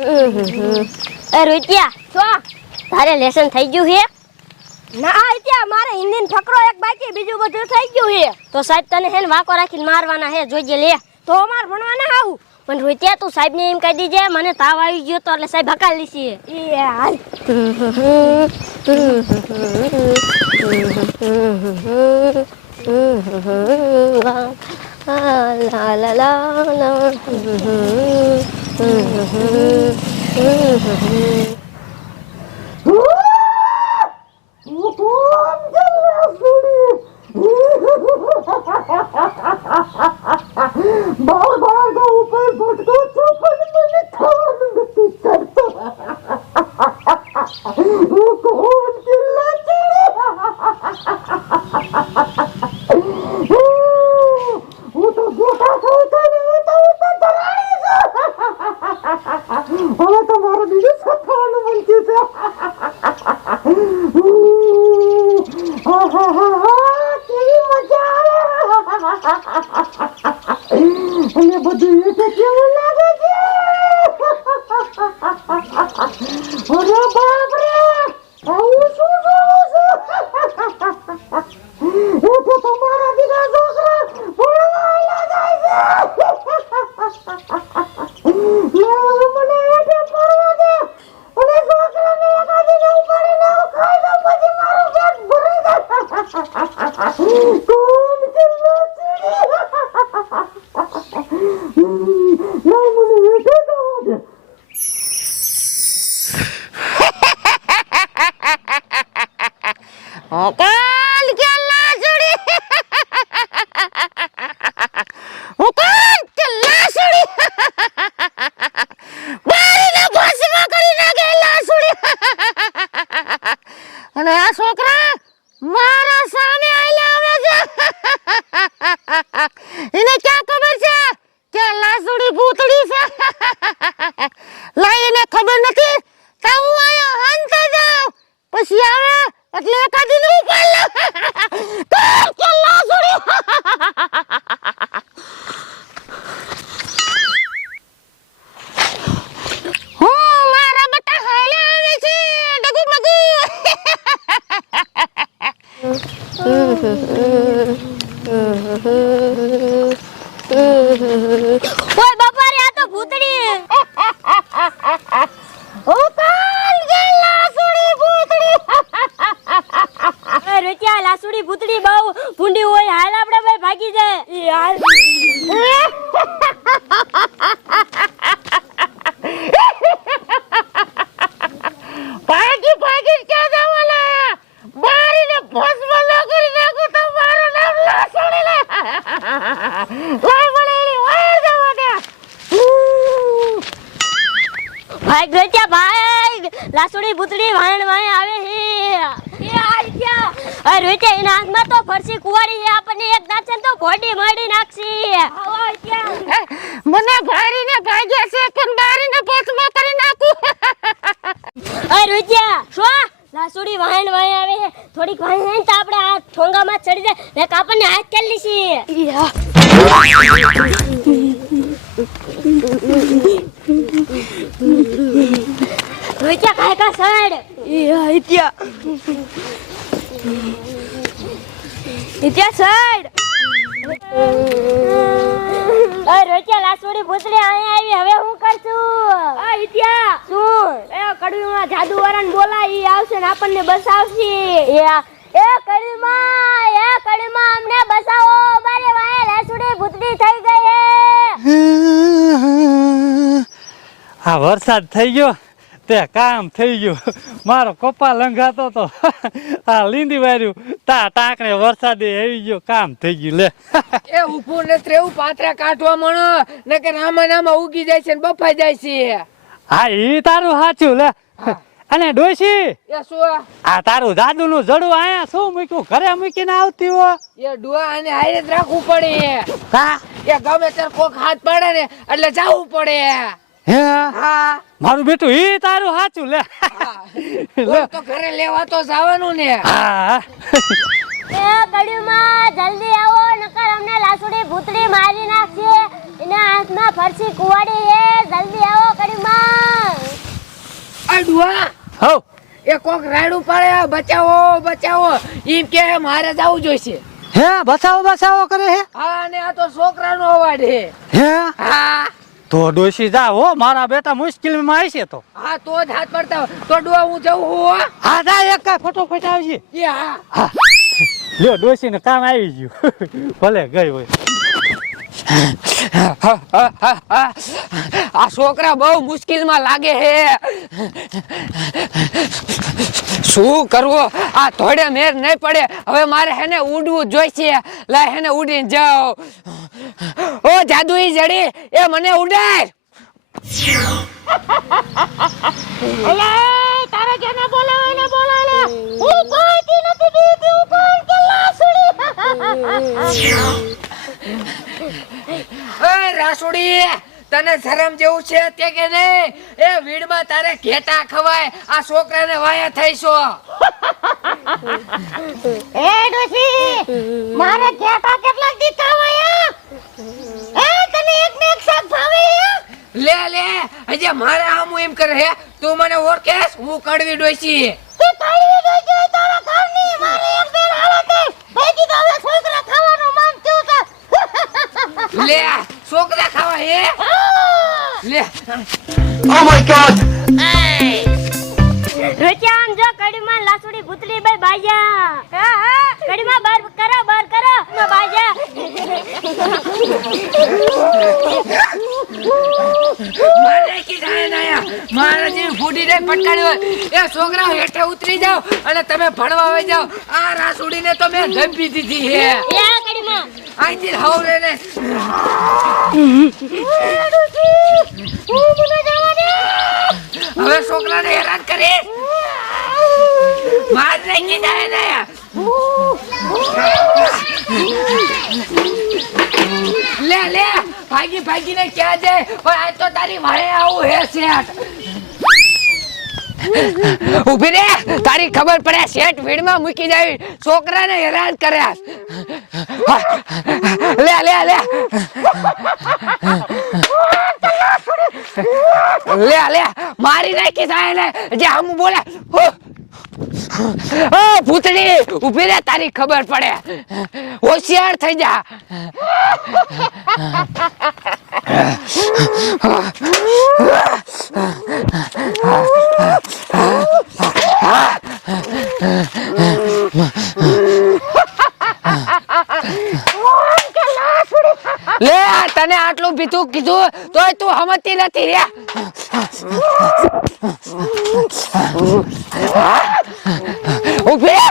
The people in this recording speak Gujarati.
એ રોહિત્યા શું તારે લેસન થઈ ગયું હે? ના ત્યાં મારે હિન્દી ફકરો એક બાકી બીજું બધું થઈ ગયું હે. તો સાહેબ તને હે ને વાકો રાખીને મારવાના હે, જોઈજે લે. તો અમાર ભણવાના આવું પણ રોહિત્યા તું સાહેબ ને એમ કહી દીજે મને તાવ આવી ગયો તો એટલે સાહેબ હકાલ લીસી. એ હાલ la la la la. ઓય બાપા રે આ તો ભૂતડી. ઓ કાલ ગે લાસુડી ભૂતડી. એ રોટિયા લાસુડી ભૂતડી બહુ ભૂંડી હોય, હાલ આપણે ભાઈ ભાગી જાય. એ હાલ ભાગી ભાગી ક્યાં જવાના? મારીને ભસ્મ ન કરી નાખો તો મારું નામ લાસુડી લે. લાય બળેલી વાય જવા દે. ભાઈ રોટિયા ભાઈ, લાસુડી ભૂતડી વાણ વાય આવે હે. એ હાલ ક્યાં અરે રોટિયા એના હાથમાં તો ફરસી કુવાડી હે, આપણને એક નાચે તો ભોડી મારી નાખશી. આવા ક્યાં મને ભારીને ભાગ્યા છે પણ મારીને ભસ્મ કરી નાખું. અરે રોટિયા શું લાસુડી વાણ વાય આવે હે, થોડીક વાય હે તો આપણે આ ઠોંગામાં ચડી જાય ને આપણને હાથ કરી લીસી. રોટિયા કાય કા સાઈડ. એ હાલ ત્યાં ત્યાં સાઈડ. અરે રોટિયા લાસુડી ભૂતડી અહીં આવી, હવે હું કરશું? આ ઇત્યા શું? એ કડવીમાં જાદુવાળાને બોલા ઈ આવશે ને આપણને બસાવશે. એ કડીમાં અમને બસાવો, મારી વાય લાસુડી ભૂતડી થઈ ગઈ હે. આ વરસાદ થઈ ગયો તે કામ થઈ ગયું. મારો કપા લંઘાતો તો આ લીંદી વાર્યું તા ટાંકણે વરસાદે આવી ગયો, કામ થઈ ગયું. લે એ ઊભું નથી રહેવું, પાત્રા કાઢવા મળો નકર આમાં ઉગી જાય છે ને બફાઈ જાય છે. હા ઈ તારું સાચું. લે અને ડોશી એ શું આ તારું દાદુ નું જડું આયા શું મૂક્યું? ઘરે મૂકીને આવતી હો. એ ડુઆ આને હારે જ રાખવું પડે. હા એ ગમે ત્યારે કોક હાથ પાડે ને એટલે જાવું પડે. હે હા મારું બેટું ઈ તારું સાચું. લે કોઈ તો ઘરે લેવા તો જવાનું ને. હા એ કડીમાં જલ્દી આવો નકર અમને લાસુડી ભૂતડી મારી નાખશે. એના હાથમાં ફરસી કુવાડી હે, જલ્દી આવો કડીમાં. ડુઆ હો એ કોક રાયડું પાડે બચાવો બચાવો એમ કે મારે જવું જોઈશે. હે બચાવો કરે હે હા ને આ તો છોકરાનો અવાજ હે. હે હા તો ડોશી જા હો મારા બેટા મુશ્કેલીમાં આવી છે તો હા તો જ હાથ પડતા તો ડુઆ હું જઉં હું હો. હા જા એક કાંઈ ફટોફટ આવજે એ હા હા લ્યો ડોશી ને કામ આવી ગયું ભલે ગઈ હોય આ છોકરા બહુ મુશ્કેલમાં લાગે હે. શું કરવું આ થોડે મેર નહીં પડે. હવે મારે હેને ઉડવું જોઈશે. લાય હેને ઉડીને જાઓ. ઓ જાદુઈ જડી એ મને ઉડાડ. અલા તારે જેને બોલાવે એને બોલાવે હું કોઈ નથી દીધી હું કોણ કે લાસુડી એ રાસુડી તને શરમ જેવું છે તે કે નહીં? એ વીડમાં તારે ઘેટા ખવાય આ છોકરાને વાયા થઈશો. એ ડોસી મારે ઘેટા કેટલા દીધા વાયા એ તને એક ને એક શાક ભાવે લે લે હજી મારે આમ એમ કરે હે તું મને ઓળખેસ? હું કડવી ડોસી. તે કાળી ડોસી તારા ઘરની મારે એક બેન હાલતે બાકી તો હવે છોકરા ખાવાનું મન થયું છે લે છોકરા ખાવા હે લે. રોચામ જો કડીમાં લાસુડી ભૂતળી ભાઈ બાજા કડીમાં બાર કરો બાજા મારે કી જાય નાયા મારે જે ફૂડીને પટકાડી હોય એ છોકરા હેઠે ઉતરી જાઓ અને તમે ભણવા આવી જાઓ. આ રાસુડીને તો મેં ધમકી દીધી હે. એ કડીમાં આઈથી હવરે ને હવે છોકરાને હેરાન કરે માર નહીં જાય નાયા. લે લે ભાગીને ક્યાં જાય પણ આજ તો તારી વાળે આવું હે શેઠ. ઉભી રે તારી ખબર પડે શેઠ વીડમાં મૂકી જાય છોકરાને હેરાન કર્યા. લે લે લે લે લે મારી નાખી થાય ને જે હમ બોલે ઓ ભૂતડી ઉભી રે તારી ખબર પડે હોશિયાર થઈ જા. લે તને આટલું પીધું કીધું તોય તું સમજતી નથી રે. ઉભી